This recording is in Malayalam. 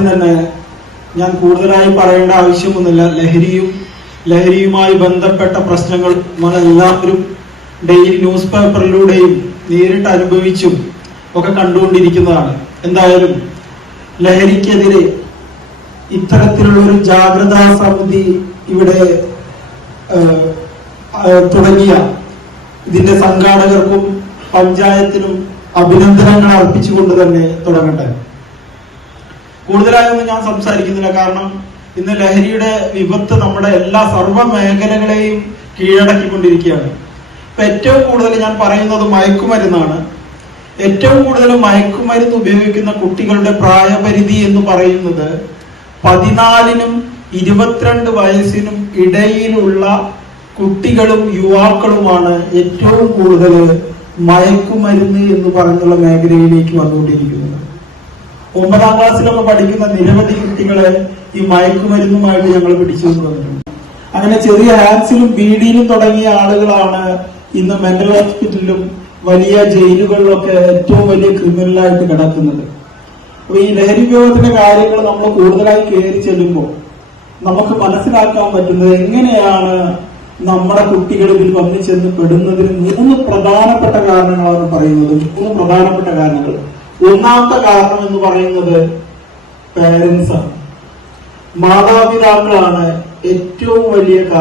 ആദ്യം തന്നെ ഞാൻ കൂടുതലായി പറയേണ്ട ആവശ്യമൊന്നുമില്ല. ലഹരിയും ലഹരിയുമായി ബന്ധപ്പെട്ട പ്രശ്നങ്ങൾ നമ്മളെല്ലാവരും ഡെയിലി ന്യൂസ് പേപ്പറിലൂടെയും നേരിട്ട് അനുഭവിച്ചും ഒക്കെ കണ്ടുകൊണ്ടിരിക്കുന്നതാണ്. എന്തായാലും ലഹരിക്കെതിരെ ഇത്തരത്തിലുള്ളൊരു ജാഗ്രതാ സമിതി ഇവിടെ തുടങ്ങിയ ഇതിന്റെ സംഘാടകർക്കും പഞ്ചായത്തിനും അഭിനന്ദനങ്ങൾ അർപ്പിച്ചുകൊണ്ട് തന്നെ തുടങ്ങട്ടെ. കൂടുതലായൊന്നും ഞാൻ സംസാരിക്കുന്നില്ല. കാരണം ഇന്ന് ലഹരിയുടെ വിപത്ത് നമ്മുടെ എല്ലാ സർവ മേഖലകളെയും കീഴടക്കിക്കൊണ്ടിരിക്കുകയാണ്. ഇപ്പൊ ഏറ്റവും കൂടുതൽ ഞാൻ പറയുന്നത് മയക്കുമരുന്നാണ്. ഏറ്റവും കൂടുതൽ മയക്കുമരുന്ന് ഉപയോഗിക്കുന്ന കുട്ടികളുടെ പ്രായപരിധി എന്ന് പറയുന്നത് പതിനാലിനും ഇരുപത്തിരണ്ട് വയസ്സിനും ഇടയിലുള്ള കുട്ടികളും യുവാക്കളുമാണ് ഏറ്റവും കൂടുതൽ മയക്കുമരുന്ന് എന്ന് പറഞ്ഞുള്ള മേഖലയിലേക്ക് വന്നുകൊണ്ടിരിക്കുന്നത്. ഒമ്പതാം ക്ലാസ്സിലൊക്കെ പഠിക്കുന്ന നിരവധി കുട്ടികളെ ഈ മയക്കുമരുന്നുമായിട്ട് ഞങ്ങൾ പിടിച്ചു കൊണ്ടുവന്നിട്ടുണ്ട് അങ്ങനെ ചെറിയ ഹാൻസിലും ബീഡിയിലും തുടങ്ങിയ ആളുകളാണ് ഇന്ന് മെന്റൽ ഹോസ്പിറ്റലിലും വലിയ ജയിലുകളിലൊക്കെ ഏറ്റവും വലിയ ക്രിമിനലായിട്ട് കിടക്കുന്നത്. അപ്പൊ ഈ ലഹരി ഉപയോഗത്തിന്റെ കാര്യങ്ങൾ നമ്മൾ കൂടുതലായി കയറി ചെല്ലുമ്പോൾ നമുക്ക് മനസ്സിലാക്കാൻ പറ്റുന്നത് എങ്ങനെയാണ് നമ്മുടെ കുട്ടികൾ ഇതിൽ വന്നു ചെന്ന് പെടുന്നതിന് മൂന്ന് പ്രധാനപ്പെട്ട കാരണങ്ങളാണ് പറയുന്നത്. മൂന്ന് പ്രധാനപ്പെട്ട കാരണങ്ങൾ. ഒന്നാമത്തെ കാരണം എന്ന് പറയുന്നത് പേരൻസ് ആണ്. മാതാപിതാക്കളാണ് ഏറ്റവും വലിയ കാരണം